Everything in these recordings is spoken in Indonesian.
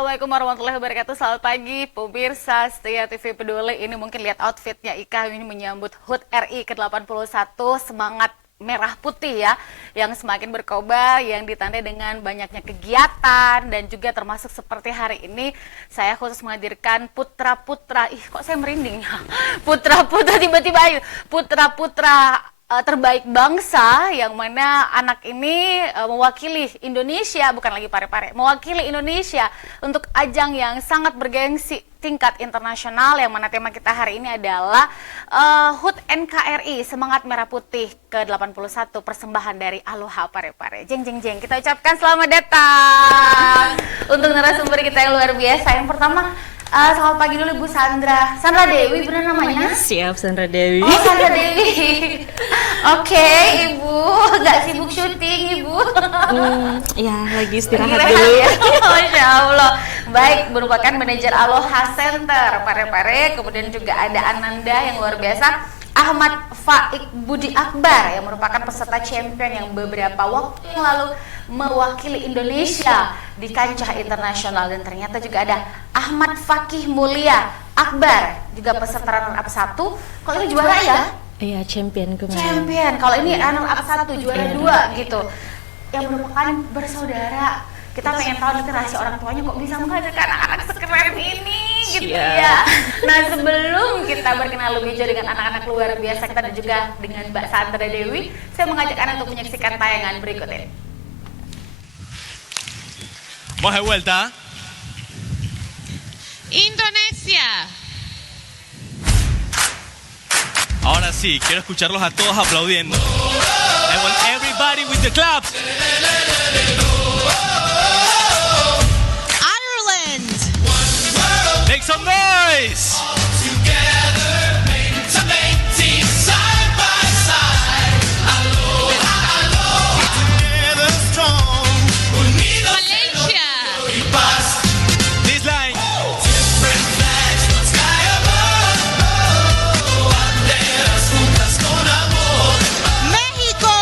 Assalamualaikum warahmatullahi wabarakatuh. Selamat pagi pemirsa Setia TV Peduli. Ini mungkin lihat outfitnya Ika ini menyambut HUT RI ke-81, semangat merah putih ya, yang semakin berkobar, yang ditandai dengan banyaknya kegiatan, dan juga termasuk seperti hari ini saya khusus menghadirkan putra-putra, kok saya merinding ya, putra-putra tiba-tiba, putra-putra terbaik bangsa, yang mana anak ini mewakili Indonesia, bukan lagi pare-pare, mewakili Indonesia untuk ajang yang sangat bergengsi tingkat internasional, yang mana tema kita hari ini adalah HUT NKRI Semangat Merah Putih ke-81, persembahan dari Aloha Pare-Pare. Jeng jeng jeng, kita ucapkan selamat datang untuk narasumber kita yang luar biasa. Yang pertama, selamat pagi dulu Ibu Sandra Dewi, benar namanya? Siap, Sandra Dewi. Oh, Sandra Dewi. Oke, Ibu, nggak sibuk syuting, Ibu? Ya, lagi istirahat Lagi dulu. ya? Masya Allah. Baik, merupakan manajer Aloha Center Pare-Pare, kemudian juga ada Ananda yang luar biasa, Ahmad Faik Budi Akbar yang merupakan peserta champion yang beberapa waktu yang lalu mewakili Indonesia di kancah internasional, dan ternyata juga ada Ahmad Fakih Mulia Akbar, juga peserta runner-up 1. Kalau ini juara ya? Iya, champion kemarin. Champion. Kalau ini runner-up 1, juara 2 gitu. Yang merupakan bersaudara. Kita pengen tahu nanti rahasia orang tuanya kok bisa menghadirkan anak-anak sekeren ini gitu ya. Nah, sebelum kita berkenal lebih jauh dengan anak-anak luar biasa kita dan juga dengan Mbak Sandra Dewi, saya mengajak Anda untuk menyaksikan tayangan berikut ini. Vamos de vuelta. Indonesia. Ahora sí, quiero escucharlos a todos aplaudiendo. I want everybody with the claps. Ireland. Make some noise. Malaysia. This line. México.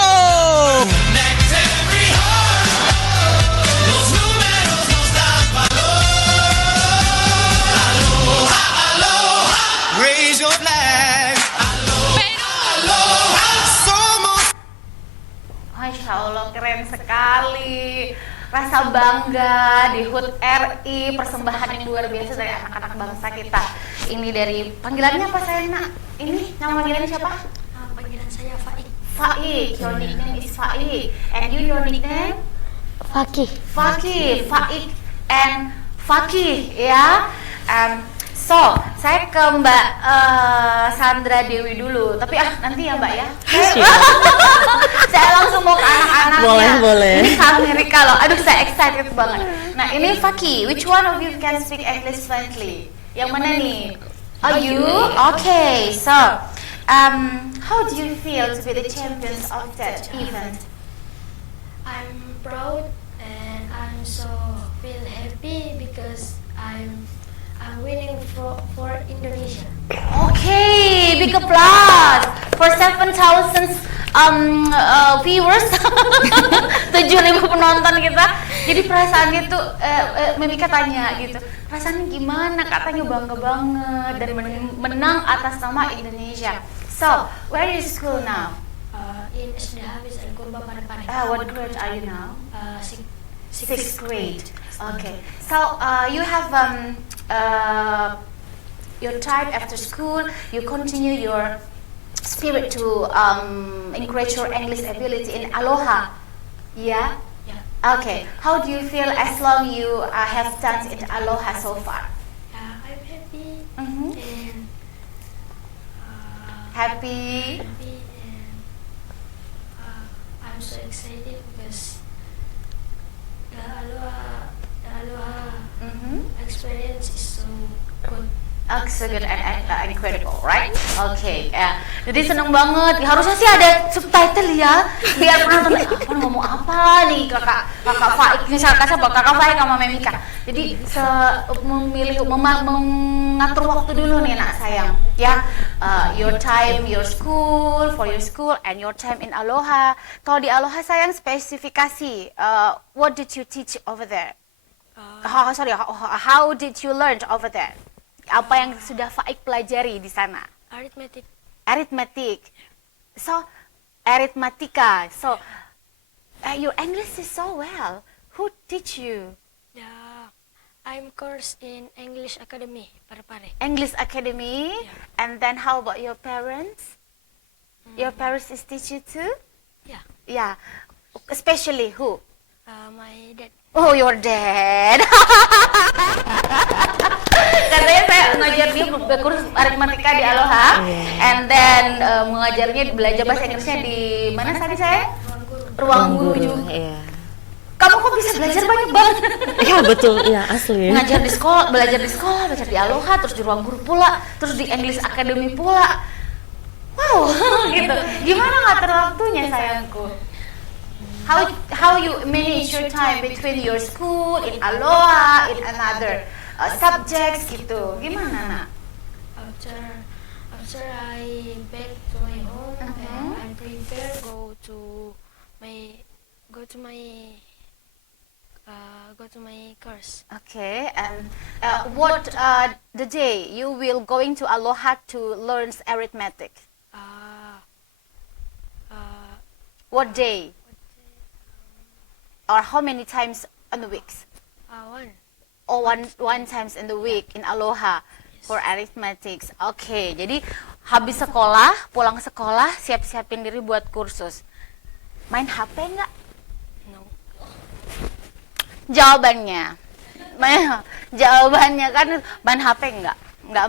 Raise your flag. Perú. Somos. Masya Allah, keren sekali. Rasa bangga di HUT RI, persembahan yang luar biasa dari anak-anak bangsa kita. Ini dari panggilannya apa saya nak? Ini nama panggilannya siapa? Panggilan saya Faik. Faik. Your nickname is Faik. And you, your nickname? Fakih. Fakih. Faik and Fakih ya. So, saya ke Mbak Sandra Dewi dulu. Tapi nanti ya Mbak ya. Saya langsung mau ke anak-anaknya. Boleh. Ini ke Amerika loh. Aduh, saya excited banget. Nah, ini Fakih. Which one of you can speak English fluently? Yang mana nih? Oh, you? Okay. So, how do you feel to be the champions of that event? I'm proud and I'm so feel happy because I'm winning for Indonesia. Okay, big applause for 7,000 viewers, 7.000 penonton kita. Jadi perasaannya tuh, Memika tanya gitu, perasaannya gimana? Katanya bangga banget dan menang atas nama Indonesia. So, where is school now? In SD Hafiz Al Qurba Pare-Pare. What grade are you now? Sixth grade. Okay. So you have your time after school. You continue your spirit to encourage your English ability in Aloha. Yeah. Yeah. Okay. How do you feel as long you have done in Aloha so far? I'm happy Mhm. and Happy. happy and I'm so excited because the Aloha Mhm. experience is so good. So good and incredible, right? Okay, ya. Jadi seneng banget. Harusnya sih ada subtitle ya, biar penonton apa ngomong apa nih kakak Faik, misalkan siapa kakak Faik sama Memika. Jadi mengatur waktu dulu nih nak sayang, ya. Your time, your school, for your school, and your time in Aloha. Kalau di Aloha sayang spesifikasi, what did you teach over there? How did you learn over there? Apa yang sudah Faik pelajari di sana? Arithmetic. Arithmetic. So, arithmetica. So, your English is so well. Who teach you? Yeah. I'm course in English Academy, Parepare. English Academy. And then how about your parents? Your parents is teach you too? Yeah. Yeah. Especially who? My dad. Oh, your dad. Katanya saya ngajar dia kursus aritmatika di Aloha, and then mengajarnya belajar bahasa Inggrisnya di mana tadi saya? Ruang guru. Iya. Kamu kok bisa belajar banyak banget? Iya betul, iya asli. Ngajar di sekolah, belajar di Aloha, terus di ruang guru pula, terus di English Academy pula. Wow, gitu. Gimana ngatur waktunya sayangku? How you manage your time between your school in Aloha, in another subjects gitu? Gimana nak? After I back to my home and I prepare go to my course. Okay, and what the day you will going to Aloha to learn arithmetic? What day? Or how many times in the week? One. Or one times in the week in Aloha for arithmetics. Oke, jadi habis sekolah, pulang sekolah, siap-siapin diri buat kursus. Main HP nggak? No. Jawabannya kan main HP nggak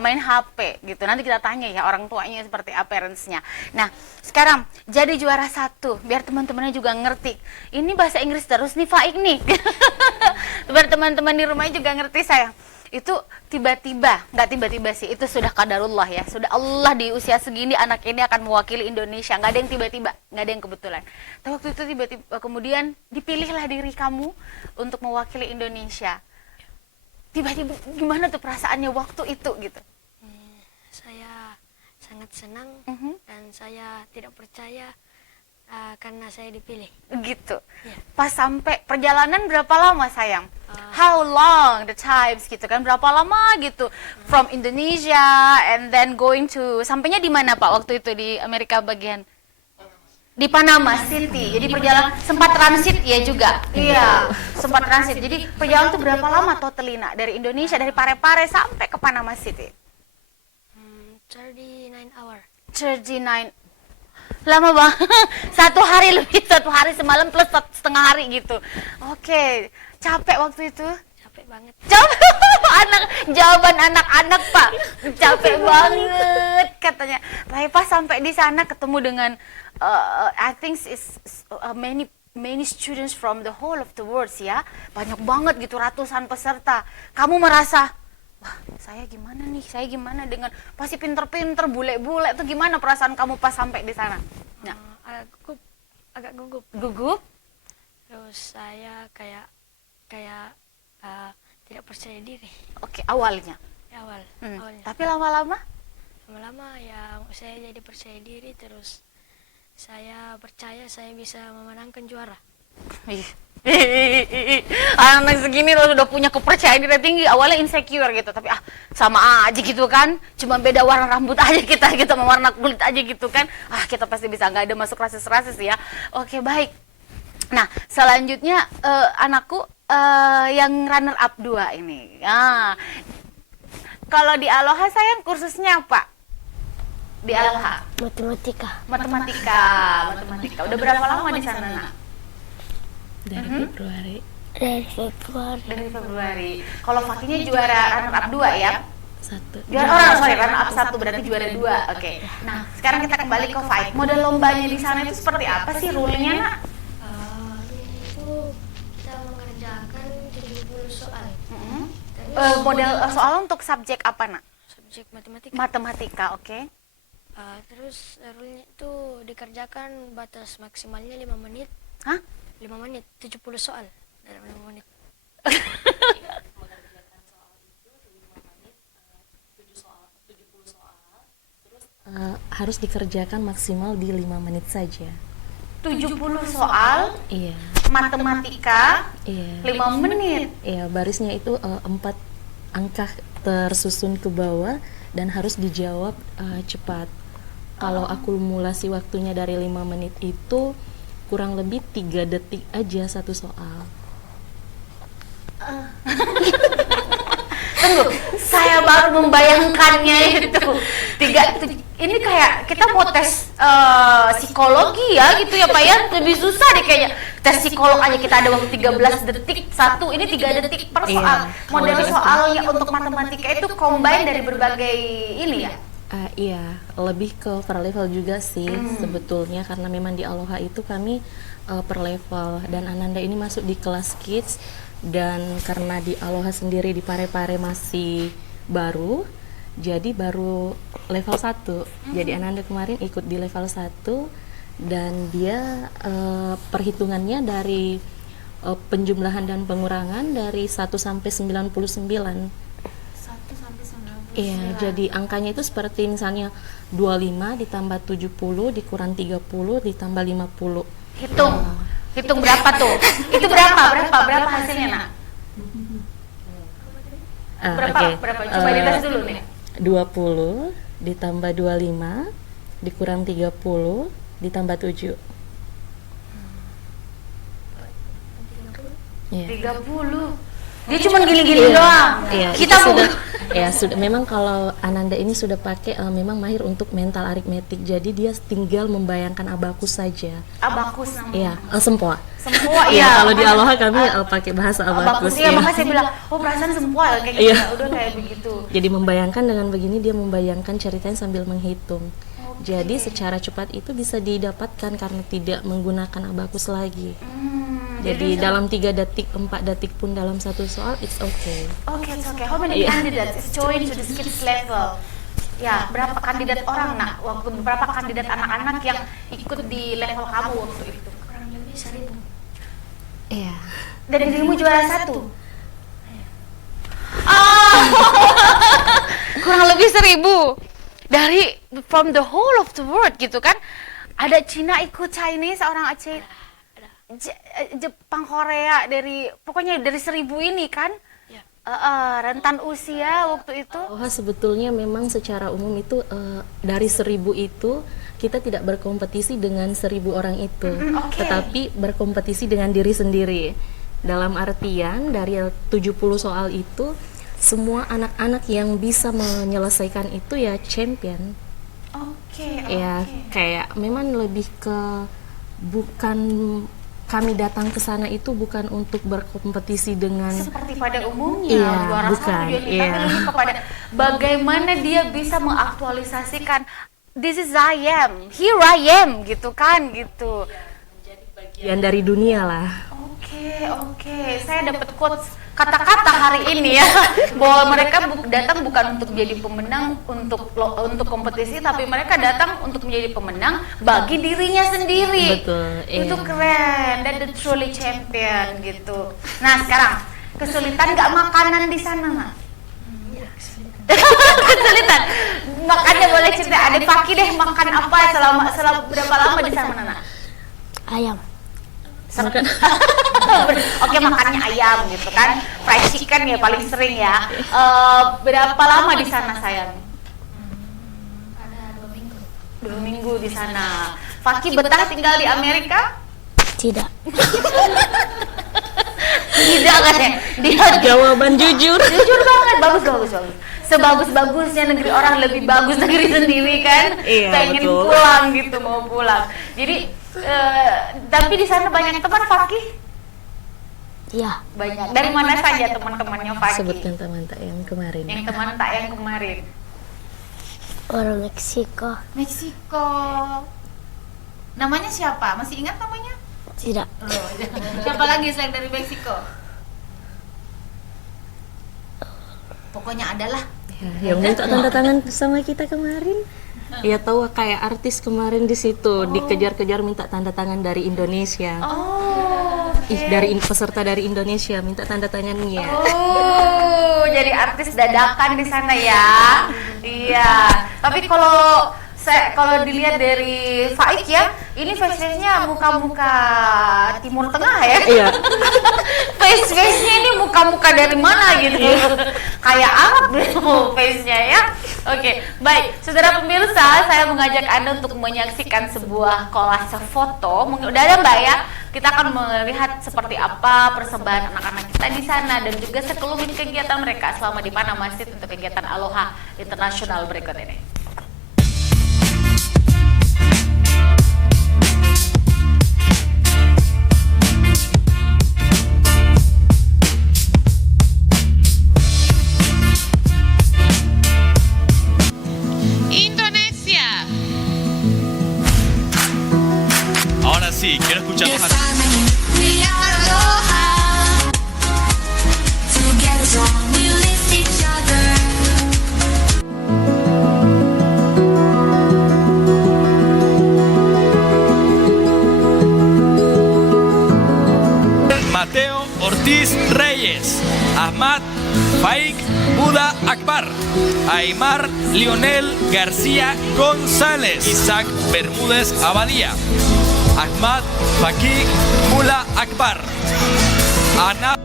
main HP gitu. Nanti kita tanya ya orang tuanya seperti apa, parentsnya. Nah sekarang jadi juara 1 biar teman-temannya juga ngerti. Ini bahasa Inggris terus nih Faik nih. Biar teman-teman di rumahnya juga ngerti sayang. Itu nggak tiba-tiba sih, itu sudah qadarullah ya, sudah Allah di usia segini anak ini akan mewakili Indonesia, nggak ada yang tiba-tiba, nggak ada yang kebetulan. Tapi waktu itu tiba-tiba kemudian dipilihlah diri kamu untuk mewakili Indonesia. Tiba-tiba gimana tuh perasaannya waktu itu gitu? Saya sangat senang dan saya tidak percaya karena saya dipilih. Gitu. Ya. Pas sampai perjalanan berapa lama sayang? How long the times gitu kan? Berapa lama gitu? From Indonesia and then going to, sampainya di mana Pak waktu itu di Amerika bagian? Di Panama City. Jadi perjalanan sempat transit ya juga. Iya, sempat transit. Jadi perjalanan itu berapa lama totalina dari Indonesia, dari Parepare sampai ke Panama City? 39 hour. 39. Lama banget. 1 hari lebih, 1 hari semalam plus setengah hari gitu. Oke, capek waktu itu? Capek banget. Jawaban anak-anak Pak, capek banget katanya. Tapi pas sampai di sana ketemu dengan I think is many students from the whole of the world ya, banyak banget gitu, ratusan peserta. Kamu merasa, wah saya gimana nih, saya gimana dengan pasti pinter-pinter, bule-bule itu gimana perasaan kamu pas sampai di sana? Nah, Agak gugup. gugup? Terus saya kayak tidak percaya diri. Oke, awalnya. Awalnya. Tapi lama-lama? Lama-lama ya saya jadi percaya diri, terus saya percaya saya bisa memenangkan juara. Anak segini lo udah punya kepercayaan diri tinggi, awalnya insecure gitu, tapi sama aja gitu kan, cuma beda warna rambut aja kita sama warna kulit aja gitu kan, kita pasti bisa, nggak ada masuk rasis ya. Oke, baik. Nah selanjutnya anakku yang runner up 2 ini. Kalau di Aloha sayang kursusnya apa? Di Aloha matematika. Udah berapa lama di sana nak? Dari Februari. Dari Februari. Kalau Fakinya juara runner up 2 ya? 1. Runner up 1 berarti juara 2. Oke. Nah, sekarang kita kembali ke Faik. Model lombanya di sana itu seperti apa sih rule-nya, Nak? Itu kita mengerjakan 70 soal. Model soal untuk subjek apa, Nak? Subjek matematika. Matematika, oke. Terus rule-nya itu dikerjakan batas maksimalnya 5 menit. Hah? 5 menit, 70 soal dalam 5 menit. Harus dikerjakan maksimal di 5 menit saja. 70 soal Iya. matematika Iya. 5 menit. Iya, barisnya itu 4 angka tersusun ke bawah dan harus dijawab cepat. Kalau akumulasi waktunya dari 5 menit itu kurang lebih 3 detik aja satu soal. Tunggu, saya baru membayangkannya itu. Ini kayak kita mau tes psikologi ya gitu ya Pak ya. Lebih susah deh kayaknya. Tes psikolog aja kita ada waktu 13 detik satu, ini 3 detik per Iya. soal. Model soalnya untuk matematika itu combine dari berbagai ini ya. Iya, lebih ke per level juga sih sebetulnya, karena memang di Aloha itu kami per level, dan Ananda ini masuk di kelas kids, dan karena di Aloha sendiri di Parepare masih baru, jadi baru level 1. Jadi Ananda kemarin ikut di level 1 dan dia perhitungannya dari penjumlahan dan pengurangan dari 1 sampai 99. 1 sampai 99. Iya, jadi angkanya itu seperti misalnya 25 ditambah 70 dikurang 30 ditambah 50. Hitung berapa tuh? Itu berapa hasilnya nak? Berapa? Coba dites dulu nih. 20 ditambah 25 dikurang 30 ditambah 7. Iya. 30. Dia cuma gini-gini doang. Iya, Kita itu mau sudah memang kalau Ananda ini sudah pakai memang mahir untuk mental aritmetik. Jadi dia tinggal membayangkan abakus saja. abakus namanya. Iya, sempoa. Semua Iya, iya. kalau di Aloha kami pakai bahasa abakus. abakus. Iya, Iya. makanya saya bilang, oh perasaan semua ya kayak gitu. Iya. Ya, udah kayak begitu. Jadi membayangkan dengan begini, dia membayangkan ceritanya sambil menghitung. Jadi secara cepat itu bisa didapatkan karena tidak menggunakan abakus lagi. Jadi dalam 3 detik, 4 detik pun dalam satu soal, it's okay. Oke, it's okay. How many Iya. candidates is join to the kids level? Ya, berapa kandidat orang nak? Berapa kandidat anak-anak yang ikut di level kamu waktu itu? Kurang lebih 1000. Iya. Dan dirimu juara 1? Oh. Kurang lebih 1000 dari from the whole of the world gitu kan. Ada Cina ikut, Chinese, orang Aceh, Jepang, Korea, pokoknya dari 1000 ini kan. Ya. Rentan usia waktu itu. Aloha sebetulnya memang secara umum itu dari 1000 itu kita tidak berkompetisi dengan 1000 orang itu, oke. tetapi berkompetisi dengan diri sendiri. Dalam artian dari 70 soal itu semua anak-anak yang bisa menyelesaikan itu ya champion. Oke. Ya kayak memang lebih ke bukan kami datang ke sana itu bukan untuk berkompetisi dengan Seperti pada umumnya Iya, juara bukan, satu jadi iya. tapi lebih kepada bagaimana dia bisa mengaktualisasikan this is I am, here I am gitu kan gitu. bagian dari dunia lah. Oke, saya dapat quotes kata-kata hari ini ya bahwa mereka datang bukan untuk jadi pemenang untuk kompetisi, tapi mereka datang untuk menjadi pemenang bagi dirinya sendiri. Betul, Itu iya. keren, dan the truly champion gitu. Nah sekarang kesulitan nggak makanan di sana nggak? Kesulitan. Makannya boleh cerita. Adik Faki deh makan apa selama berapa lama di sana nak? Ayam. Oke, makannya ayam gitu kan, fried chicken ya paling sering ya. Berapa lama di sana sayang? Ada 2 minggu. 2 minggu di sana. Faki betah tinggal di Amerika? Tidak. Tidak kan ya? Dia Jawaban jujur. jujur banget, bagus. Sebagus-bagusnya negeri orang lebih bagus negeri sendiri kan. Iya, Pengen betul. pulang gitu, mau pulang. Jadi tapi di sana banyak teman Faki? Iya. Banyak. Dari mana saja teman-temannya Faki? Sebutkan teman tak yang kemarin. Yang teman tak yang kemarin. Orang Meksiko. Meksiko. Namanya siapa? Masih ingat namanya? Tidak. Siapa lagi selain dari Meksiko? Pokoknya adalah. Ya, yang minta tanda tangan sama kita kemarin. Ya tahu kayak artis kemarin di situ dikejar-kejar minta tanda tangan dari Indonesia. Oh. Dari peserta dari Indonesia minta tanda tangannya. Oh, jadi artis dadakan di sana ya. Iya. Tapi kalau kalau dilihat dari Faik ya, ini face-nya muka-muka Timur Tengah ya. Iya. Face-nya ini muka-muka dari mana gitu. Kayak Arab gitu face-nya ya. Oke, baik. Saudara pemirsa, saya mengajak Anda untuk menyaksikan sebuah kolase foto. Udah ada Mbak ya? Kita akan melihat seperti apa persembahan anak-anak kita di sana dan juga sekelumit kegiatan mereka selama di Panama City untuk kegiatan Aloha Internasional berikut ini. Indonesia. Ahora sí, quiero escuchar los We are aloha. Together strong, we lift each other. Mateo Ortiz Reyes, Ahmad Faik Buda Akbar, Aymar Lionel García González, Isaac Bermúdez Abadía, Ahmad Fakik Mula Akbar, Ana.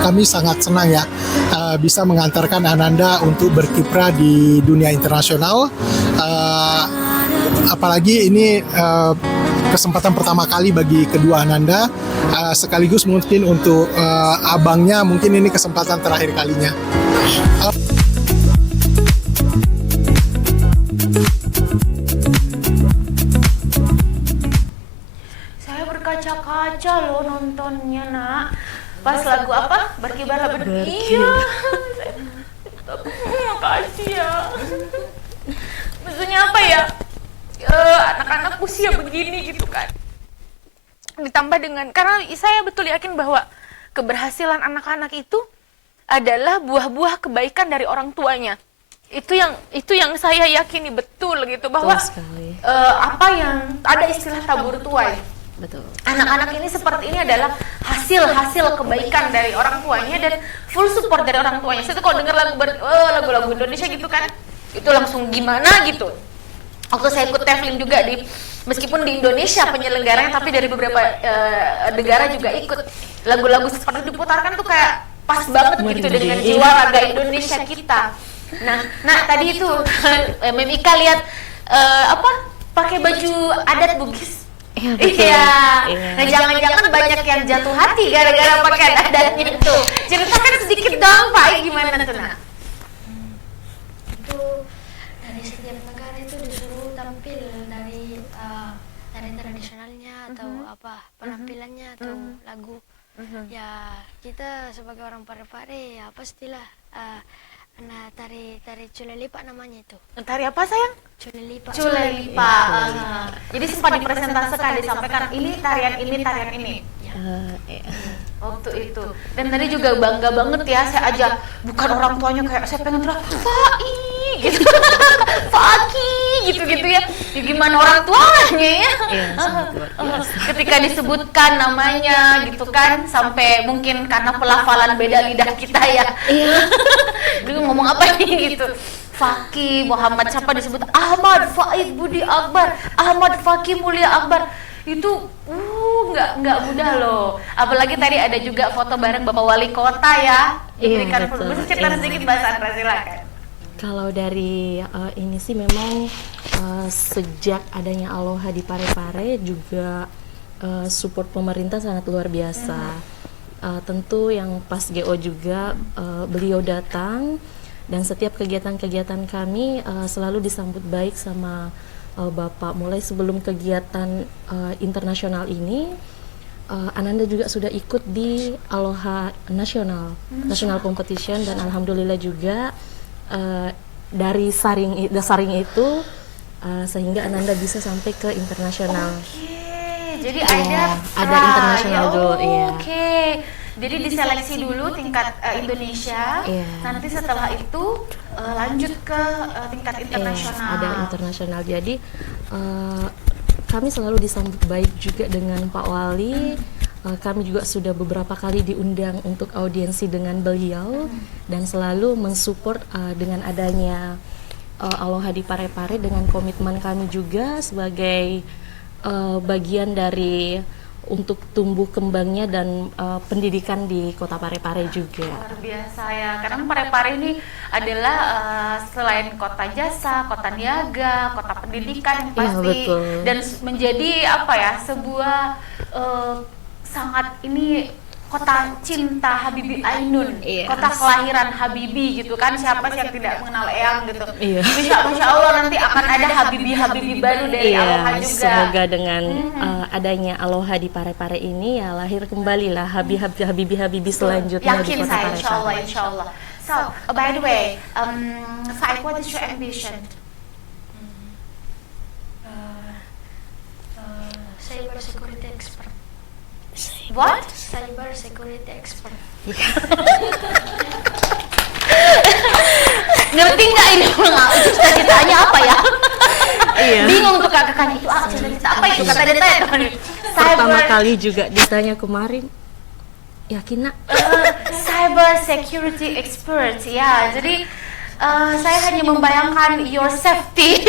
Kami sangat senang ya bisa mengantarkan Ananda untuk berkiprah di dunia internasional. Apalagi ini kesempatan pertama kali bagi kedua Ananda, sekaligus mungkin untuk abangnya mungkin ini kesempatan terakhir kalinya. Saya berkaca-kaca loh nontonnya, Nak. Pas lagu apa? Berkibarlah berdua. Iya. Makasih ya. Maksudnya apa ya? Anak-anak usia begini gitu kan. Ditambah dengan, karena saya betul yakin bahwa keberhasilan anak-anak itu adalah buah-buah kebaikan dari orang tuanya. Itu yang saya yakini betul gitu, bahwa Betul sekali. apa yang ada istilah tabur tuai. Betul. Anak-anak ini seperti ini adalah hasil kebaikan dari orang tuanya dan full support dari orang tuanya. Saya tuh kalau dengar lagu-lagu Indonesia gitu kan, itu langsung gimana gitu. Waktu saya ikut traveling juga meskipun di Indonesia penyelenggaranya, tapi dari beberapa negara juga ikut, lagu-lagu seperti diputarkan tuh kayak pas banget gitu dengan jiwa raga Indonesia kita. Nah tadi itu Memika lihat pakai baju adat Bugis. Iya. Nah jangan-jangan banyak yang jatuh hati gara-gara pakai adatnya itu. Ceritakan sedikit dong Pak, gimana tuh Nak? Itu dari setiap negara itu disuruh tampil dari tradisionalnya atau apa penampilannya atau lagu. Ya kita sebagai orang Parepare ya pastilah tari Culelipa namanya itu. Tari apa sayang? Culelipa. Culelipa. Jadi sempat dipresentasikan, disampaikan ini tarian ini. Waktu itu. Dan tadi juga bangga banget ya, saya aja bukan orang tuanya kayak saya pengen teriak Fai gitu. Faki gitu-gitu ya. Ya gimana orang tuanya ya? Ketika disebutkan namanya gitu kan, sampai mungkin karena pelafalan beda lidah kita ya. Dulu ngomong apa nih gitu. Faki Muhammad siapa disebut Ahmad Faik Budi Akbar, Ahmad Faki Mulia Akbar. Itu nggak mudah loh. Apalagi tadi ada juga foto bareng Bapak Wali Kota ya. Iya, Bisa betul. cerita sedikit Mbak Sandra, silakan. Kalau dari ini sih memang sejak adanya Aloha di Parepare juga support pemerintah sangat luar biasa. Tentu yang pas GO juga beliau datang dan setiap kegiatan-kegiatan kami selalu disambut baik sama Bapak. Mulai sebelum kegiatan internasional ini, Ananda juga sudah ikut di Aloha National Competition dan alhamdulillah juga dari saring itu sehingga Ananda bisa sampai ke internasional. Jadi Iya, ada trial. internasional dulu, iya. Oke. Jadi diseleksi dulu tingkat Indonesia. Iya. Nanti setelah itu lanjut ke tingkat internasional. Ada internasional. Jadi kami selalu disambut baik juga dengan Pak Wali. Kami juga sudah beberapa kali diundang untuk audiensi dengan beliau dan selalu mensupport dengan adanya Aloha di Parepare dengan komitmen kami juga sebagai bagian dari untuk tumbuh kembangnya dan pendidikan di Kota Parepare juga. Luar biasa ya, karena Parepare ini adalah selain kota jasa, kota niaga, kota pendidikan yang pasti, betul. dan menjadi apa ya, sebuah sangat ini kota cinta Habibie Ainun, kota kelahiran Habibie gitu kan, siapa sih yang tidak mengenal Eyang gitu. Masya Allah nanti akan ada Habibie baru dari Aloha juga. Semoga dengan adanya Aloha di Parepare ini ya lahir kembali lah Habibie selanjutnya di Yakin Kota saya, Parepare. insya Allah. So, by the way, Faik, what is your ambition? Cyber security expert. What? Cyber security expert. Ngerti nggak ini? Itu cita-citanya apa ya? Bingung tuh kakaknya, itu cita-cita apa itu? Kata Deta ya teman. Pertama kali juga ditanya kemarin, yakin nak? Cyber security expert ya. Jadi saya hanya membayangkan your safety.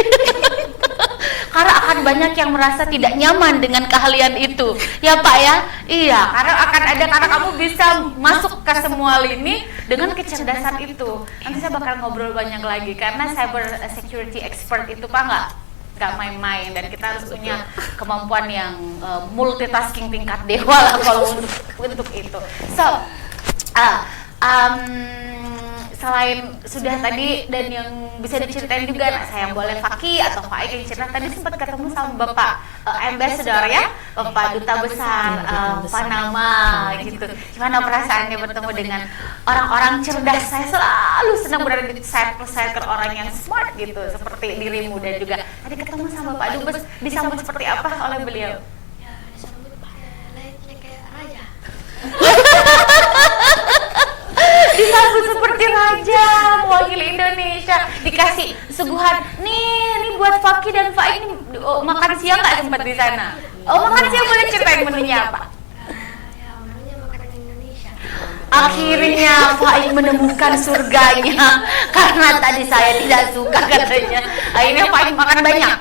Karena akan banyak yang merasa tidak nyaman dengan keahlian itu, ya Pak ya. Iya, karena kamu bisa masuk ke semua lini dengan kecerdasan itu. Nanti saya bakal ngobrol banyak lagi karena cyber security expert itu Pak nggak main-main, dan kita harus punya kemampuan yang multitasking tingkat dewa lah kalau untuk itu. So, selain sudah tadi dan yang bisa diceritain juga, nah saya boleh Faki atau Faik yang cerita tadi sempat ketemu sama Bapak Ambassador ya, Bapak Duta Besar Panama gitu. Gimana perasaannya bertemu dengan orang-orang cerdas? Saya selalu senang berada di circle orang yang smart gitu seperti dirimu, dan juga tadi ketemu sama Pak Dubes, disambut seperti apa oleh beliau? Ya, disambut layaknya kayak raja. Disambut seperti raja mewakili Indonesia, dikasih suguhan nih buat Faki dan Faik ini. Makan siang nggak sempat di sana? Makan siang boleh ceritain menunya apa? Ya, menunya makanan Indonesia. Akhirnya Faik menemukan surganya karena tadi saya tidak suka katanya. Akhirnya Faik makan banyak.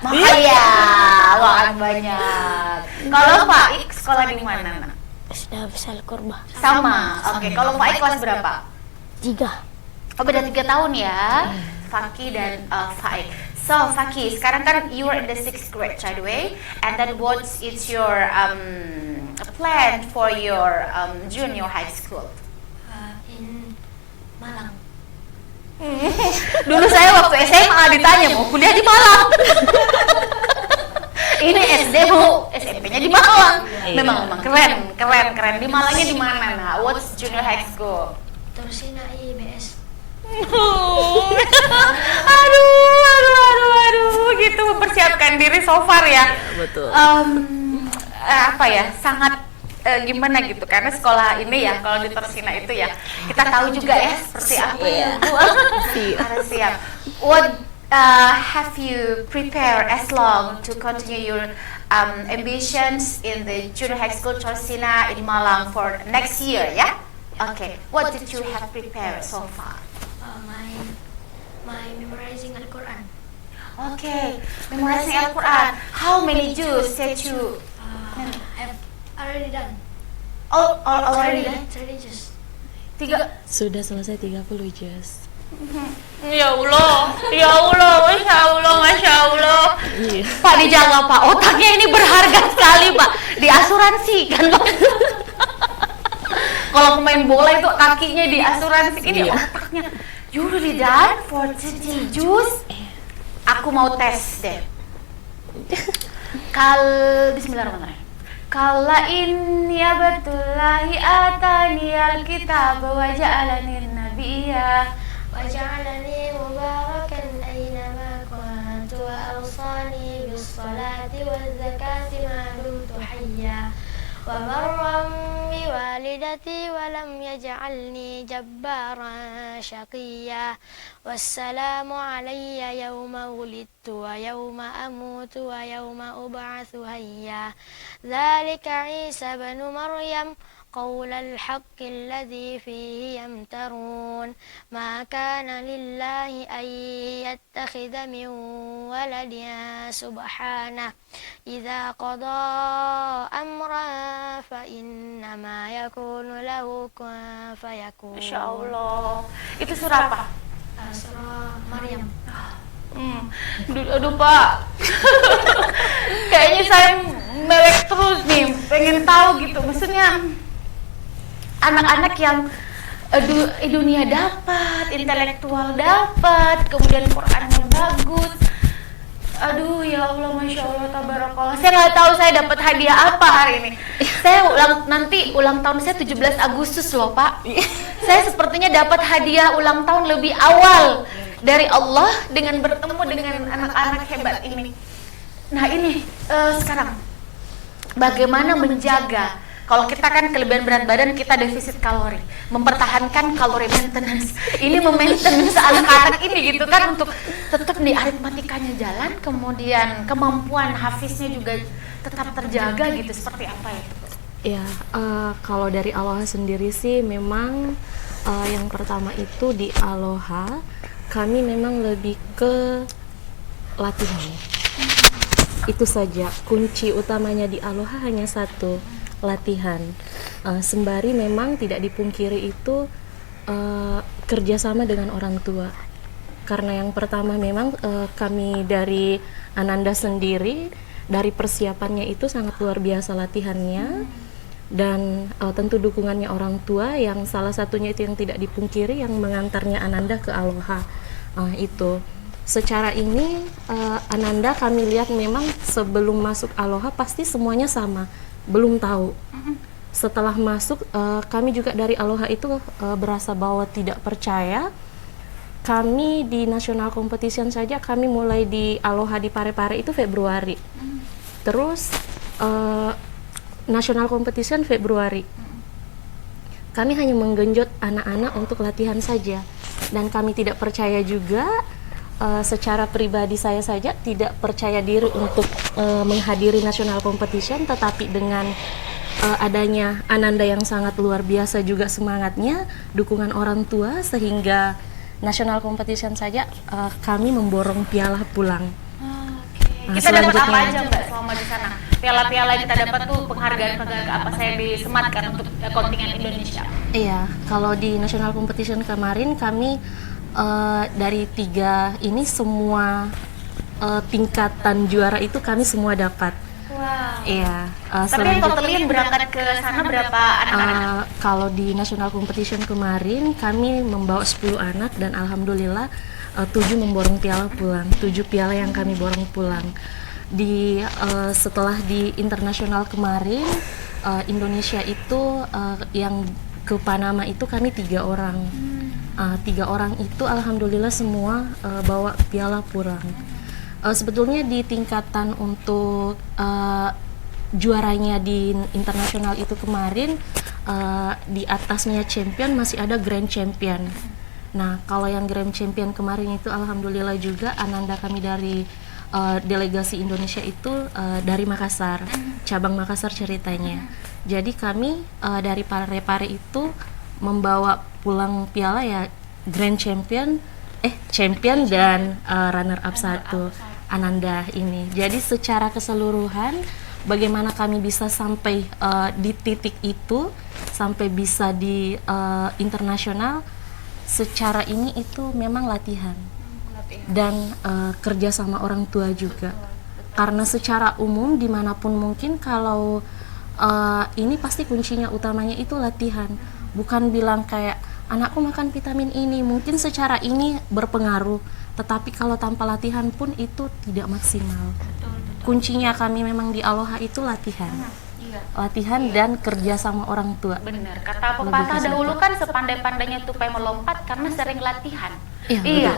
Makan banyak. Kalau Faik sekolah di mana? Sudah bisa kurba. Sama. Oke. Kalau Faik kelas berapa? 3. Oh, beda 3 tahun ya, Faki dan Faik. So, Faki, sekarang kan you are in the 6th grade, by the way, and then what is your plan for your junior high school? In Malang. Dulu saya waktu SMA ditanya mau kuliah di Malang. Ini SD mau SMP-nya di Malang. Memang keren. Di Malangnya di mana? Nah, what's junior high school? Torsina IBS. Aduh, gitu mempersiapkan diri so far ya. Betul. Apa ya, sangat gimana gitu, karena sekolah ini ya, kalau di Torsina itu ya, kita tahu juga ya seperti apa ya. Harus siap. What have you prepared as long to continue your ambitions in the junior high school Torsina in Malang for next year, yeah? Okay. What did you have prepared so far? My memorizing Al-Quran. Okay, memorizing Al-Quran. How many juz did you? I've already done. Oh, already done? 3 juz. 3. Sudah selesai 30 juz. Ya Allah, Masya Allah. Iya. Pak dijaga Pak, otaknya ini berharga sekali Pak. Diasuransikan Pak. Kalau pemain bola itu kakinya diasuransi, ini otaknya. You really done for 30 juz? Aku mau tes deh. Bismillahirrahmanirrahim. Kala ya batullahi atani alkitab wa ja'alani nabiyya وجعلني مباركا أينما كنت وأوصاني بالصلاة والزكاة ما دمت حيا وبرا بوالدتي ولم يجعلني جبارا شقيا والسلام علي يوم ولدت ويوم أموت ويوم أبعث حيا ذلك عيسى بن مريم قول الحق الذي فيه يمترون ما كان لله أن يتخذ من ولد سبحانه إذا قضى أمرا فإنما يكون له كن فيكون. Masya Allah. Itu surah apa? Surah Maryam. Aduh Pak, kayaknya saya melek terus nih, pengen tahu gitu. Maksudnya anak-anak yang dunia dapat, intelektual dapat, kemudian Qurannya bagus. Aduh ya Allah, Masya Allah, tabarakallah. Saya nggak tahu saya dapat hadiah apa hari ini. Saya nanti ulang tahun saya 17 Agustus loh Pak. Saya sepertinya dapat hadiah ulang tahun lebih awal dari Allah dengan bertemu dengan anak-anak hebat ini. Nah ini sekarang bagaimana menjaga, kalau kita kan kelebihan berat badan, kita defisit kalori, mempertahankan kalori maintenance. Ini memaintenance anak-anak ini gitu kan, untuk tetap di aritmatikanya jalan, kemudian kemampuan hafiznya juga tetap terjaga gitu. Seperti apa ya? Ya, kalau dari Aloha sendiri sih memang yang pertama itu di Aloha kami memang lebih ke latihan. Itu saja, kunci utamanya di Aloha hanya satu, latihan. Sembari memang tidak dipungkiri itu kerjasama dengan orang tua. Karena yang pertama memang kami dari Ananda sendiri, dari persiapannya itu sangat luar biasa latihannya. Dan tentu dukungannya orang tua, yang salah satunya itu yang tidak dipungkiri yang mengantarnya Ananda ke Aloha. Itu secara ini Ananda kami lihat memang sebelum masuk Aloha pasti semuanya sama, belum tahu. Setelah masuk kami juga dari Aloha itu berasa bahwa tidak percaya. Kami di National Competition saja kami mulai di Aloha di Parepare itu Februari. Terus National Competition Februari. Kami hanya menggenjot anak-anak untuk latihan saja, dan kami tidak percaya juga. Secara pribadi saya saja tidak percaya diri untuk menghadiri National Competition, tetapi dengan adanya Ananda yang sangat luar biasa juga semangatnya, dukungan orang tua, sehingga National Competition saja kami memborong piala pulang. Kita dapat apa aja Mbak selama di sana? Piala-piala yang kita dapat tuh penghargaan-penghargaan apa saya disematkan untuk kontingen Indonesia? Iya, kalau di National Competition kemarin kami dari 3 ini semua tingkatan juara itu kami semua dapat. Wow. Iya. Tapi yang totalnya yang berangkat ke sana berapa anak-anak? Kalau di National Competition kemarin kami membawa 10 anak dan alhamdulillah 7 memborong piala pulang, 7 piala yang kami borong pulang. Setelah di internasional kemarin Indonesia itu yang ke Panama itu kami 3 orang. 3 orang itu alhamdulillah semua bawa piala pulang. Sebetulnya di tingkatan untuk juaranya di internasional itu kemarin di atasnya champion masih ada grand champion. Nah, kalau yang Grand Champion kemarin itu alhamdulillah juga Ananda kami dari delegasi Indonesia itu dari Makassar, cabang Makassar ceritanya. Jadi kami dari Parepare itu membawa pulang piala ya Grand Champion, Champion dan runner up 1 Ananda ini. Jadi secara keseluruhan bagaimana kami bisa sampai di titik itu, sampai bisa di internasional. Secara ini itu memang latihan dan kerja sama orang tua juga, karena secara umum dimanapun mungkin kalau ini pasti kuncinya utamanya itu latihan, bukan bilang kayak anakku makan vitamin ini, mungkin secara ini berpengaruh, tetapi kalau tanpa latihan pun itu tidak maksimal. Kuncinya kami memang di Aloha itu latihan. Latihan dan kerja sama orang tua. Benar, kata pepatah dahulu kan sepandai-pandainya tupai melompat karena sering latihan. Iya.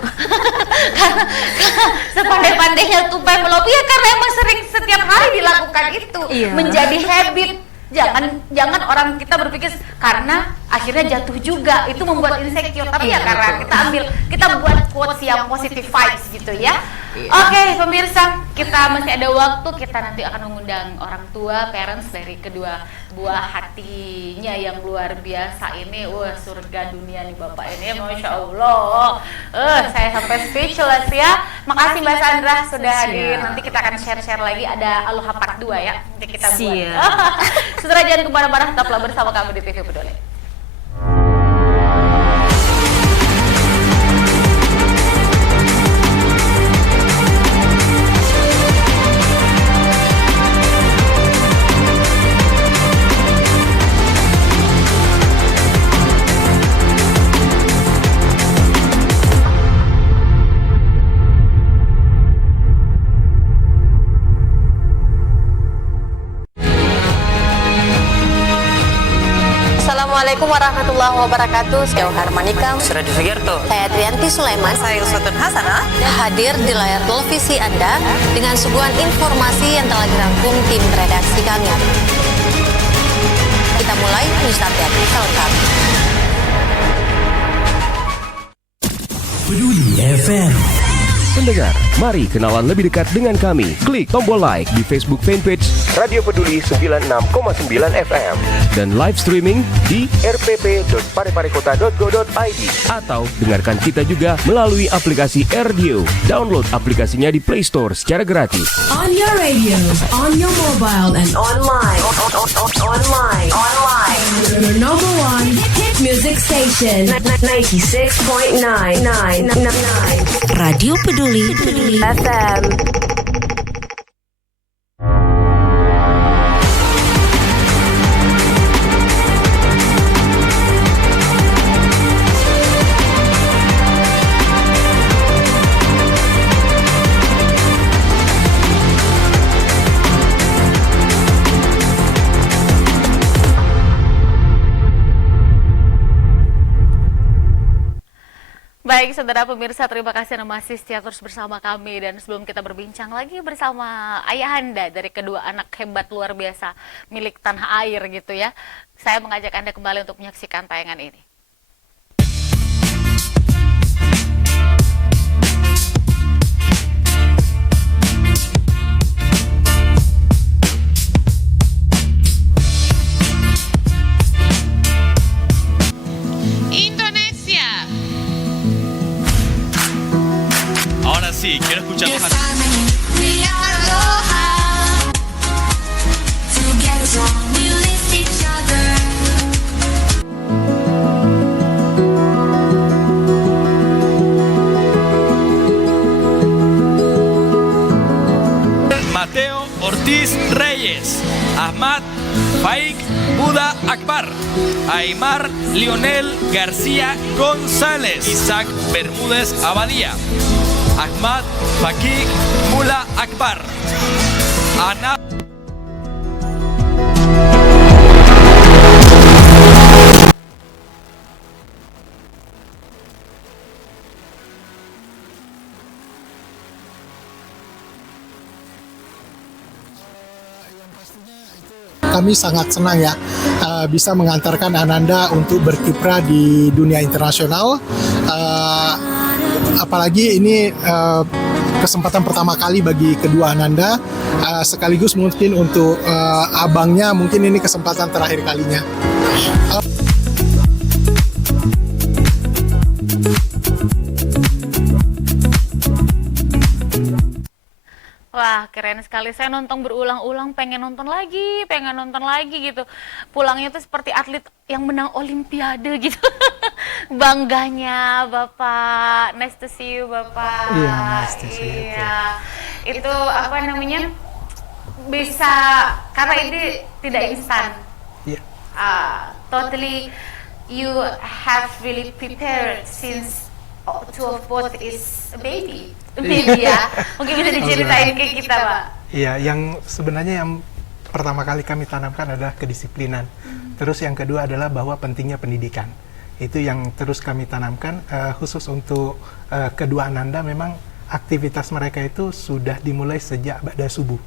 Sepandai-pandainya tupai melompat ya karena emang sering setiap hari dilakukan itu. Iya. Menjadi habit Jangan orang kita berpikir karena akhirnya jatuh juga itu membuat insecure, tapi ya karena kita buat quotes yang positive vibes gitu ya. Oke, pemirsa, kita masih ada waktu, kita nanti akan mengundang orang tua, parents dari kedua buah hatinya yang luar biasa ini. Wah, surga dunia nih Bapak ini, Masya Allah. Saya sampai speechless ya. Makasih Mbak Sandra sudah hadir. Nanti kita akan share-share lagi, ada Aloha Part 2 ya. Nanti kita buat. Saudara jangan kemana-mana, tetaplah bersama kami di TV Peduli. Assalamualaikum warahmatullahi wabarakatuh. Saya Harmanikam. Suradi Sugierto. Saya Trianti Sulaiman. Saya Uswatun Hasanah. Hadir di layar televisi Anda dengan suguhan informasi yang telah dirangkum tim redaksi kami. Kita mulai news update selengkap. Peduli FM. Pendengar, mari kenalan lebih dekat dengan kami. Klik tombol like di Facebook fanpage Radio Peduli 96,9 FM dan live streaming di rpp.pareparekota.go.id atau dengarkan kita juga melalui aplikasi RDio. Download aplikasinya di Play Store secara gratis. On your radio, on your mobile and online. Online. Your number one hit music station 96.9. Radio Peduli FM. Baik, saudara pemirsa, terima kasih Anda masih setia terus bersama kami. Dan sebelum kita berbincang lagi bersama ayahanda dari kedua anak hebat luar biasa milik tanah air gitu ya, saya mengajak Anda kembali untuk menyaksikan tayangan ini. Ahora sí, quiero escuchar los We are aloha. Together strong, we lift each other. Mateo Ortiz Reyes, Ahmad Faik Buda Akbar, Aymar Lionel García González, Isaac Bermúdez Abadía, Ahmad Fakik Mula Akbar, Ana. Kami sangat senang ya bisa mengantarkan Ananda untuk berkiprah di dunia internasional. Apalagi ini kesempatan pertama kali bagi kedua Ananda, sekaligus mungkin untuk abangnya mungkin ini kesempatan terakhir kalinya. Wah, keren sekali. Saya nonton berulang-ulang, pengen nonton lagi gitu. Pulangnya tuh seperti atlet yang menang Olimpiade gitu. Bangganya Bapak. Nice to see you, Bapak. Iya, nice to see you. Iya. Itu apa namanya? Bisa, karena ini tidak instan. Iya. Totally you have really prepared since two of both is a baby. Ya, mungkin bisa diceritain ke kita, Pak. Iya, yang sebenarnya yang pertama kali kami tanamkan adalah kedisiplinan. Terus yang kedua adalah bahwa pentingnya pendidikan. Itu yang terus kami tanamkan, khusus untuk kedua Ananda. Memang aktivitas mereka itu sudah dimulai sejak ba'da subuh.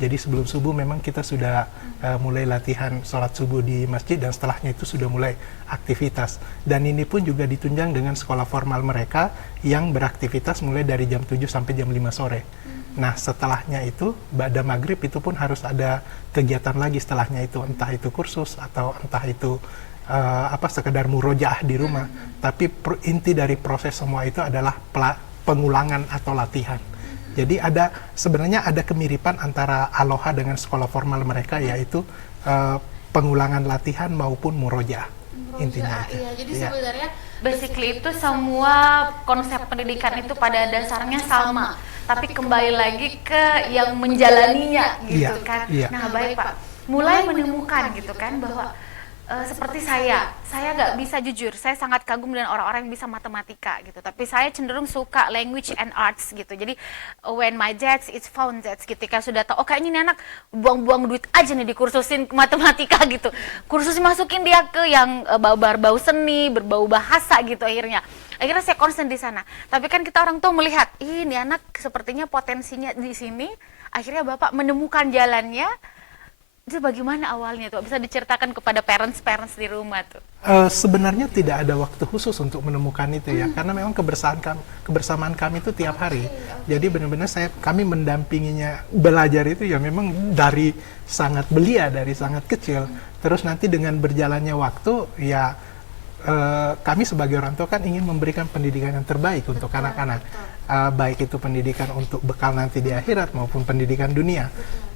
Jadi sebelum subuh memang kita sudah mulai latihan sholat subuh di masjid, dan setelahnya itu sudah mulai aktivitas. Dan ini pun juga ditunjang dengan sekolah formal mereka yang beraktivitas mulai dari jam 7 sampai jam 5 sore. Nah, setelahnya itu, ba'da maghrib itu pun harus ada kegiatan lagi setelahnya itu, entah itu kursus atau entah itu sekedar murojaah di rumah. Tapi inti dari proses semua itu adalah pengulangan atau latihan. Jadi sebenarnya ada kemiripan antara Aloha dengan sekolah formal mereka, yaitu pengulangan latihan maupun murojaah. Intinya itu. Iya, jadi sebenarnya basically itu semua konsep pendidikan itu pada dasarnya sama, tapi kembali lagi ke yang menjalaninya gitu kan. Nah, baik Pak, mulai menemukan gitu kan bahwa seperti saya nggak bisa, jujur, saya sangat kagum dengan orang-orang yang bisa matematika gitu, tapi saya cenderung suka language and arts gitu. Jadi when my dad is found that, ketika sudah tahu, oh kayaknya ini anak buang-buang duit aja nih dikursusin ke matematika gitu, kursus masukin dia ke yang berbau seni, berbau bahasa gitu, akhirnya saya concern di sana. Tapi kan kita orang tua melihat, ini anak sepertinya potensinya di sini, akhirnya Bapak menemukan jalannya. Itu bagaimana awalnya tuh? Bisa diceritakan kepada parents di rumah tuh? Sebenarnya tidak ada waktu khusus untuk menemukan itu ya, karena memang kebersamaan kami itu tiap hari. Jadi benar-benar kami mendampinginya belajar itu ya memang dari sangat belia, dari sangat kecil. Terus nanti dengan berjalannya waktu ya kami sebagai orang tua kan ingin memberikan pendidikan yang terbaik untuk anak-anak. Baik itu pendidikan untuk bekal nanti di akhirat maupun pendidikan dunia.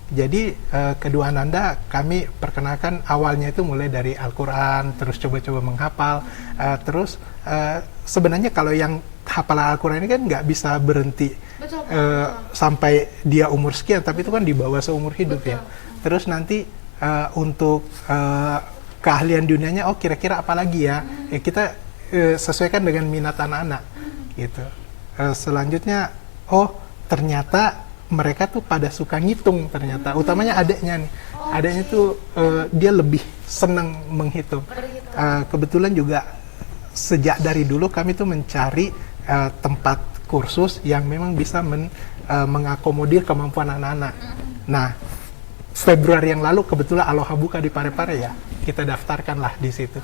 Jadi kedua Ananda kami perkenalkan awalnya itu mulai dari Al-Quran, terus coba-coba menghafal, terus sebenarnya kalau yang hafalan Al-Quran ini kan nggak bisa berhenti sampai dia umur sekian, tapi itu kan di bawah seumur hidup ya. Terus nanti untuk keahlian dunianya, oh kira-kira apa lagi ya, kita sesuaikan dengan minat anak-anak gitu. Selanjutnya, oh ternyata mereka tuh pada suka ngitung ternyata, utamanya adiknya nih. Adiknya tuh dia lebih senang menghitung. Kebetulan juga sejak dari dulu kami tuh mencari tempat kursus yang memang bisa mengakomodir kemampuan anak-anak. Nah, Februari yang lalu kebetulan Aloha buka di Parepare ya, kita daftarkanlah di situ.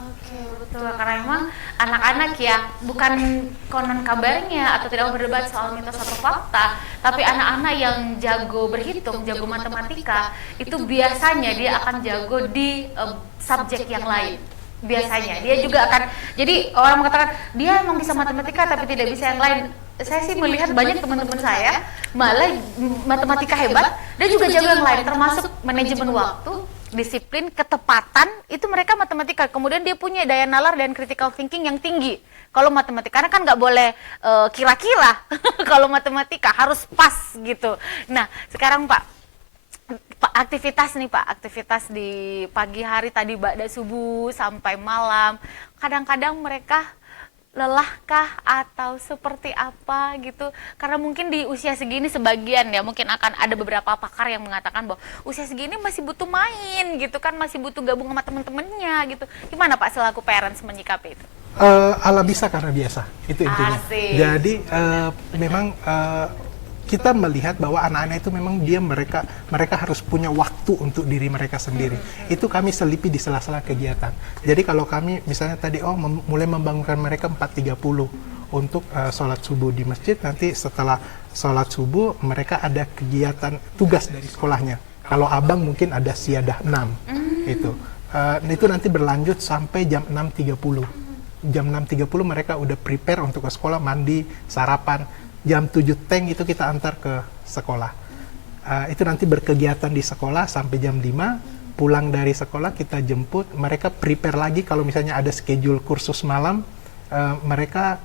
Betul, karena memang anak-anak yang bukan konon kabarnya atau tidak mau berdebat soal mitos atau fakta, tapi anak-anak yang jago berhitung, jago matematika, itu biasanya dia akan jago di subjek yang lain. Biasanya dia juga akan, jadi orang mengatakan dia emang bisa matematika tapi tidak bisa yang lain. Saya sih melihat banyak teman-teman saya malah matematika hebat dan juga jago yang lain, termasuk manajemen waktu, disiplin, ketepatan, itu mereka matematika. Kemudian dia punya daya nalar dan critical thinking yang tinggi. Kalau matematika, karena kan nggak boleh kira-kira. Kalau matematika harus pas gitu. Nah, sekarang Pak, aktivitas nih Pak, aktivitas di pagi hari tadi ba'da subuh sampai malam. Kadang-kadang mereka lelahkah atau seperti apa gitu, karena mungkin di usia segini sebagian ya, mungkin akan ada beberapa pakar yang mengatakan bahwa usia segini masih butuh main gitu kan, masih butuh gabung sama temen-temennya gitu. Gimana Pak selaku parents menyikapi itu? Ala bisa karena biasa, itu intinya. Asik. Jadi memang kita melihat bahwa anak-anak itu memang mereka harus punya waktu untuk diri mereka sendiri. Itu kami selipi di sela-sela kegiatan. Jadi kalau kami misalnya tadi mulai membangunkan mereka 4.30 untuk sholat subuh di masjid, nanti setelah sholat subuh mereka ada kegiatan tugas dari sekolahnya. Kalau abang mungkin ada siadah 6 itu nanti berlanjut sampai jam 6.30. Jam 6.30 mereka udah prepare untuk ke sekolah, mandi, sarapan. Jam 7 teng itu kita antar ke sekolah. Itu nanti berkegiatan di sekolah sampai jam 5, pulang dari sekolah kita jemput, mereka prepare lagi kalau misalnya ada schedule kursus malam, mereka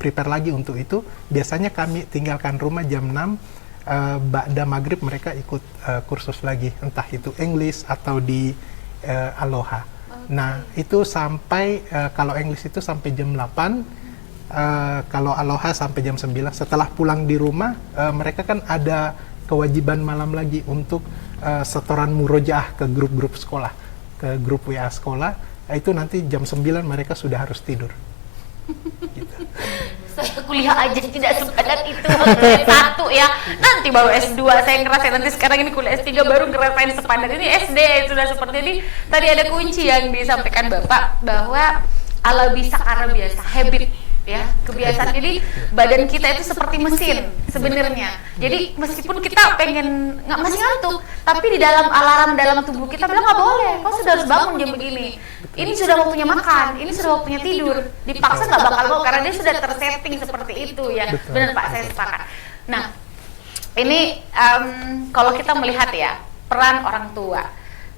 prepare lagi untuk itu. Biasanya kami tinggalkan rumah jam 6, ba'da maghrib mereka ikut kursus lagi, entah itu English atau di Aloha. Nah, itu sampai, kalau English itu sampai jam 8, kalau Aloha sampai jam 9. Setelah pulang di rumah, mereka kan ada kewajiban malam lagi untuk setoran murojaah ke grup-grup sekolah, ke grup WA sekolah. Itu nanti jam 9 mereka sudah harus tidur. Gitu. Saya kuliah aja tidak sepadat itu waktu S1 ya. Nanti baru S2 saya ngerasain, nanti sekarang ini kuliah S3 baru ngerasain sepadat ini SD sudah seperti ini. Tadi ada kunci yang disampaikan Bapak bahwa ala bisa karena biasa, habit ya, kebiasaan. Jadi badan kita itu seperti mesin sebenarnya. Jadi meskipun kita pengen masih ngantuk, tapi di dalam alarm dalam tubuh kita bilang nggak boleh, kau sudah harus bangun jam begini. Ini sudah waktunya makan, ini sudah waktunya tidur. Dipaksa nggak bakal mau karena dia sudah tersetting seperti itu ya. Benar Pak, saya sepakat. Nah, ini kalau kita melihat ya peran orang tua.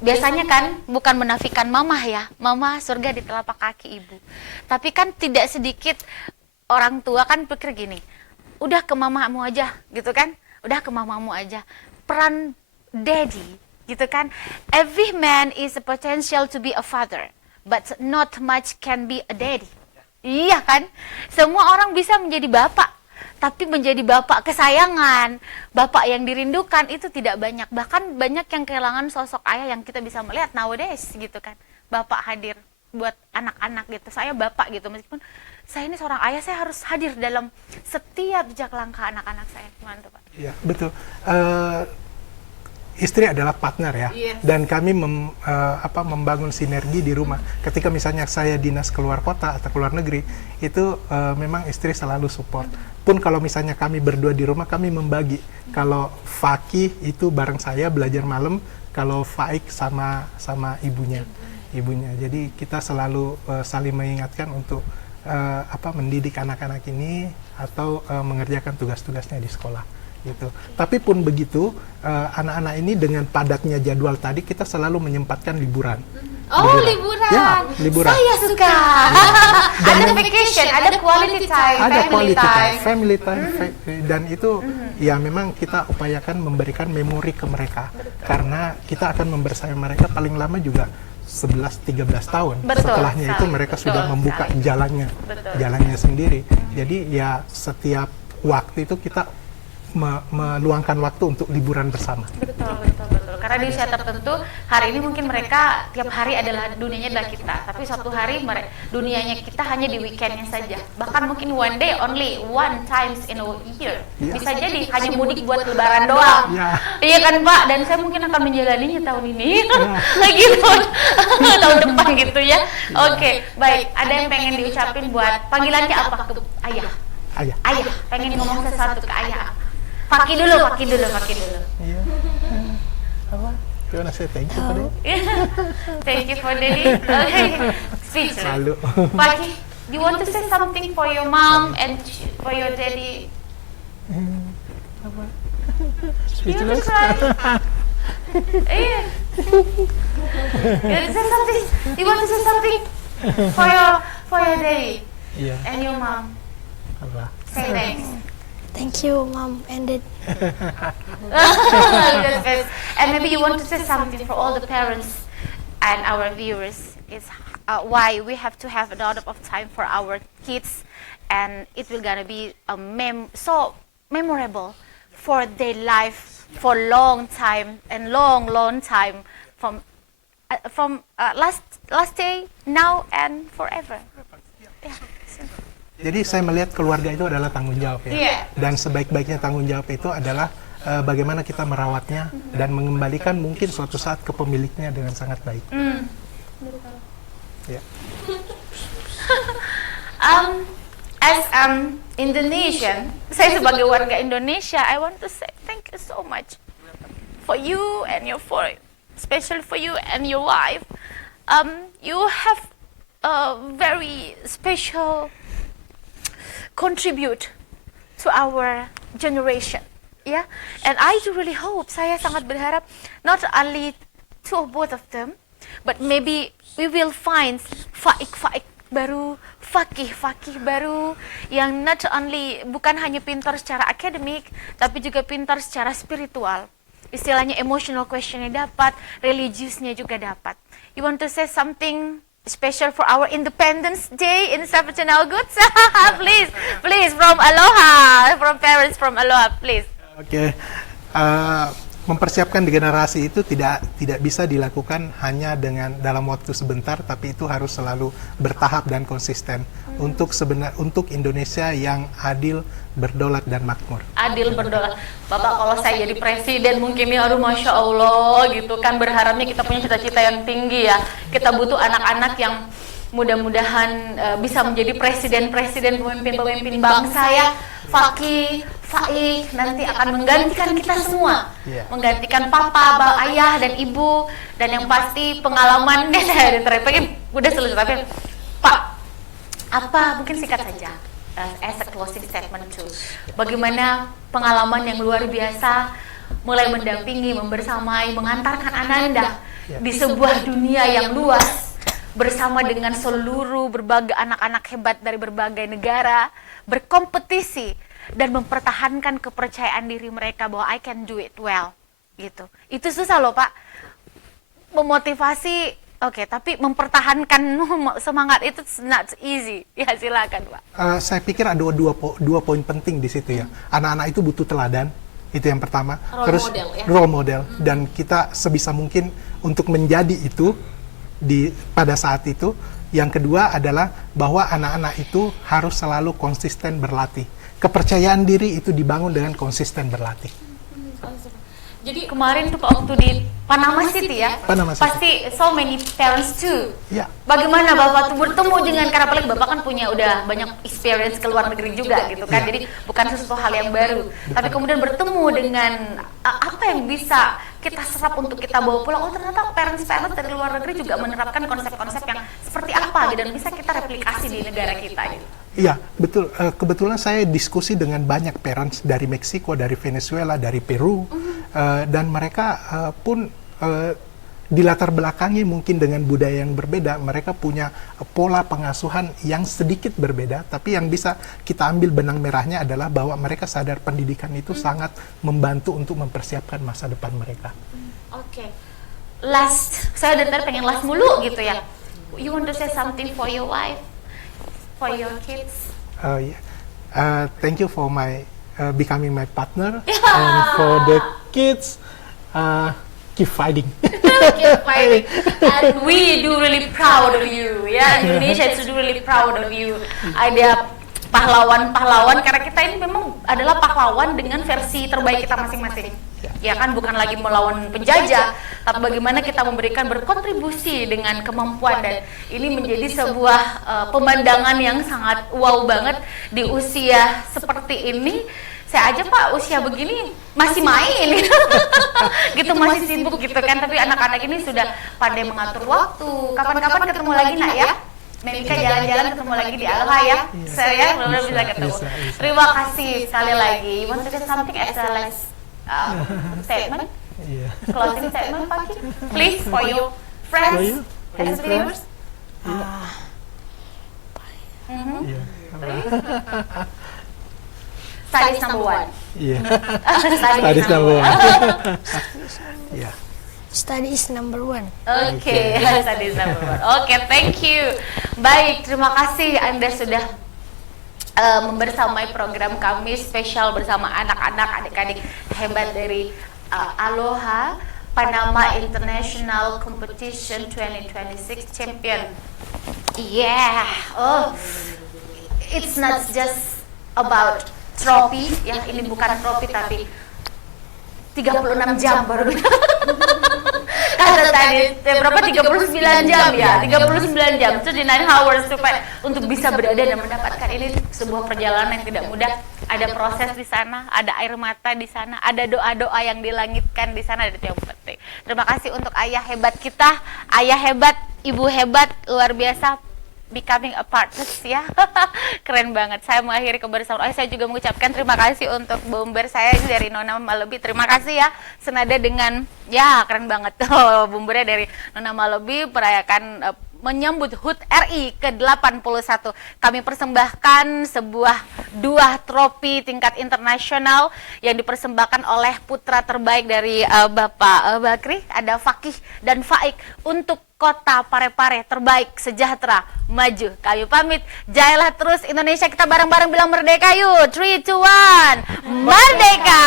Biasanya kan bukan menafikan mama ya, mama surga di telapak kaki ibu. Tapi kan tidak sedikit orang tua kan pikir gini, udah ke mamamu aja gitu kan, udah ke mamamu aja. Peran daddy gitu kan, every man is a potential to be a father, but not much can be a daddy. Iya kan, semua orang bisa menjadi bapak. Tapi menjadi bapak kesayangan, bapak yang dirindukan itu tidak banyak. Bahkan banyak yang kehilangan sosok ayah yang kita bisa melihat nowadays gitu kan. Bapak hadir buat anak-anak gitu. Saya bapak gitu, meskipun saya ini seorang ayah, saya harus hadir dalam setiap jejak langkah anak-anak saya. Gimana tuh Pak? Iya, betul. Istri adalah partner ya, dan kami membangun sinergi di rumah. Ketika misalnya saya dinas keluar kota atau keluar negeri, itu memang istri selalu support. Pun kalau misalnya kami berdua di rumah, kami membagi. Kalau Fakih itu bareng saya belajar malam, kalau Faik sama ibunya. Jadi kita selalu saling mengingatkan untuk mendidik anak-anak ini atau mengerjakan tugas-tugasnya di sekolah. Gitu. Tapi pun begitu, anak-anak ini dengan padatnya jadwal tadi, kita selalu menyempatkan liburan. Liburan. Ya, liburan. Saya suka. Ada vacation, ada quality time, ada family time, dan itu ya memang kita upayakan memberikan memori ke mereka. Karena kita akan membersamai mereka paling lama juga 11-13 tahun. Setelahnya itu mereka sudah membuka jalannya sendiri. Jadi ya setiap waktu itu kita meluangkan waktu untuk liburan bersama. Betul. Karena di usia tertentu, hari ini mungkin mereka tiap hari adalah dunianya adalah kita, tapi suatu hari dunianya kita hanya di weekendnya saja. Bahkan mungkin one day only one times in a year. Bisa jadi hanya mudik buat lebaran doang. Iya kan Pak? Dan saya mungkin akan menjalaninya tahun ini, lagi tahun depan gitu ya. Oke, baik. Ada yang pengen diucapin buat panggilannya apa ke ayah? Ayah, pengen ngomong sesuatu ke ayah. Fakih dulu. Iya. Apa? You wanna say thank you for that? Thank you for daddy. Okay. Speechless. Salu. Fakih, you want to say something for your mom and for your daddy? Apa? You want to Speechless. cry? Yeah. You want to say something for your daddy and your mom? Apa? Say thanks. Thank you, Mom and Dad. And maybe you want to say something for all the parents and our viewers. Is why we have to have a lot of time for our kids, and it will gonna be so memorable for their life for long time and long time from last day, now and forever. Yeah. Jadi saya melihat keluarga itu adalah tanggung jawab ya. Dan sebaik-baiknya tanggung jawab itu adalah bagaimana kita merawatnya dan mengembalikan mungkin suatu saat ke pemiliknya dengan sangat baik. Ya. As Indonesian, saya sebagai warga Indonesia, I want to say thank you so much for you and especially for you and your wife. You have a very special contribute to our generation, yeah. And I do really hope, saya sangat berharap, not only both of them, but maybe we will find Faik baru, Fakih baru, yang not only bukan hanya pintar secara akademik, tapi juga pintar secara spiritual. Istilahnya emotional questionnya dapat, religiusnya juga dapat. You want to say something special for our Independence Day in 17 August? please, from Aloha, from parents from Aloha, please. Oke. Mempersiapkan generasi itu tidak bisa dilakukan hanya dalam waktu sebentar, tapi itu harus selalu bertahap dan konsisten. untuk Indonesia yang adil, berdaulat dan makmur. Adil berdaulat. Bapak kalau saya jadi presiden mungkin ya, aduh Masya Allah gitu kan, berharapnya kita punya cita-cita yang tinggi ya. Kita butuh anak-anak yang mudah-mudahan bisa menjadi presiden-presiden, pemimpin-pemimpin bangsa ya. Fakih, Faik nanti akan menggantikan kita semua, menggantikan papa, ayah dan ibu, dan yang pasti pengalaman dari terpengen udah selesai. Tapi Pak, apa mungkin singkat saja as a closing statement too, bagaimana pengalaman yang luar biasa mulai mendampingi, membersamai, mengantarkan Ananda di sebuah dunia yang luas bersama dengan seluruh berbagai anak-anak hebat dari berbagai negara, berkompetisi dan mempertahankan kepercayaan diri mereka bahwa I can do it well gitu. Itu susah loh Pak, memotivasi tapi mempertahankan semangat itu not easy. Ya silakan Pak. Saya pikir ada dua poin penting di situ ya. Anak-anak itu butuh teladan, itu yang pertama. Role model, dan kita sebisa mungkin untuk menjadi itu pada saat itu. Yang kedua adalah bahwa anak-anak itu harus selalu konsisten berlatih. Kepercayaan diri itu dibangun dengan konsisten berlatih. Jadi kemarin tuh waktu di Panama City ya, pasti so many parents too. Ya. Bagaimana Bapak tuh bertemu dengan, karena apalagi Bapak kan punya udah banyak experience ke luar negeri juga gitu kan, jadi bukan sesuatu hal yang baru. Tapi kemudian bertemu dengan apa yang bisa kita serap untuk kita bawa pulang. Oh ternyata parents dari luar negeri juga menerapkan konsep-konsep yang seperti apa gitu, dan bisa kita replikasi di negara kita gitu. Iya, betul. Kebetulan saya diskusi dengan banyak parents dari Meksiko, dari Venezuela, dari Peru, dan mereka pun di latar belakangnya mungkin dengan budaya yang berbeda, mereka punya pola pengasuhan yang sedikit berbeda, tapi yang bisa kita ambil benang merahnya adalah bahwa mereka sadar pendidikan itu sangat membantu untuk mempersiapkan masa depan mereka. Oke. Last, saya dari tadi pengen last mulu gitu ya. You want to say something for your wife, for your kids? Thank you for my becoming my partner, and for the kids, keep fighting. Keep fighting. And we do really proud of you. Ya, Indonesia is really proud of you. Ada pahlawan-pahlawan, karena kita ini memang adalah pahlawan dengan versi terbaik kita masing-masing. Ya kan, bukan lagi melawan penjajah, tapi bagaimana kita memberikan berkontribusi dengan kemampuan, dan ini menjadi sebuah pemandangan yang sangat wow banget di usia seperti ini. Saya aja Pak usia begini masih main gitu, masih sibuk gitu kan, tapi anak-anak ini sudah pandai mengatur waktu. Kapan-kapan ketemu lagi nak ya, Menika jalan-jalan ketemu lagi di Aloha ya. Saya benar-benar bisa ketemu. Terima kasih sekali lagi. You want to say something as a last statement? Closing statement Pak, please, for your friends and viewers. Studies number one. Studies number one. Studies number one. Oke, studies number one. Oke, thank you. Baik, terima kasih Anda sudah membersamai program kami spesial bersama anak-anak, adik-adik hebat dari Aloha Panama International Competition 2026 Champion. Yeah, it's not just about trofi ya, ini bukan trofi tapi 36 jam baru kata tadi berapa, 39 jam ya, 39 jam, 39 hours supaya untuk bisa berada dan mendapatkan ini. Sebuah perjalanan yang tidak mudah, ada proses di sana, ada air mata di sana, ada doa-doa yang dilangitkan di sana, ada yang penting. Terima kasih untuk ayah hebat kita, ayah hebat, ibu hebat, luar biasa, becoming a partner ya. Keren banget. Saya mengakhiri kebersamaan. Saya juga mengucapkan terima kasih untuk bumber saya dari Nona Malebi. Terima kasih ya. Senada dengan keren banget. Bumbernya dari Nona Malebi merayakan menyambut HUT RI ke-81. Kami persembahkan sebuah 2 trofi tingkat internasional yang dipersembahkan oleh putra terbaik dari Bapak Bakri, ada Fakih dan Faik, untuk Kota Parepare terbaik, sejahtera, maju. Kami pamit, jayalah terus Indonesia, kita bareng-bareng bilang merdeka yuk. 3, 2, 1, merdeka.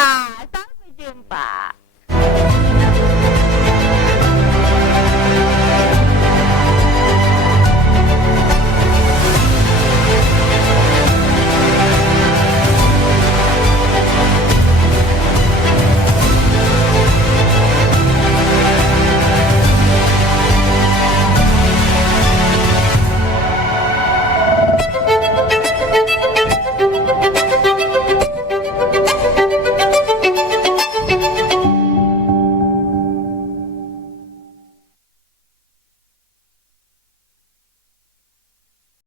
Sampai jumpa.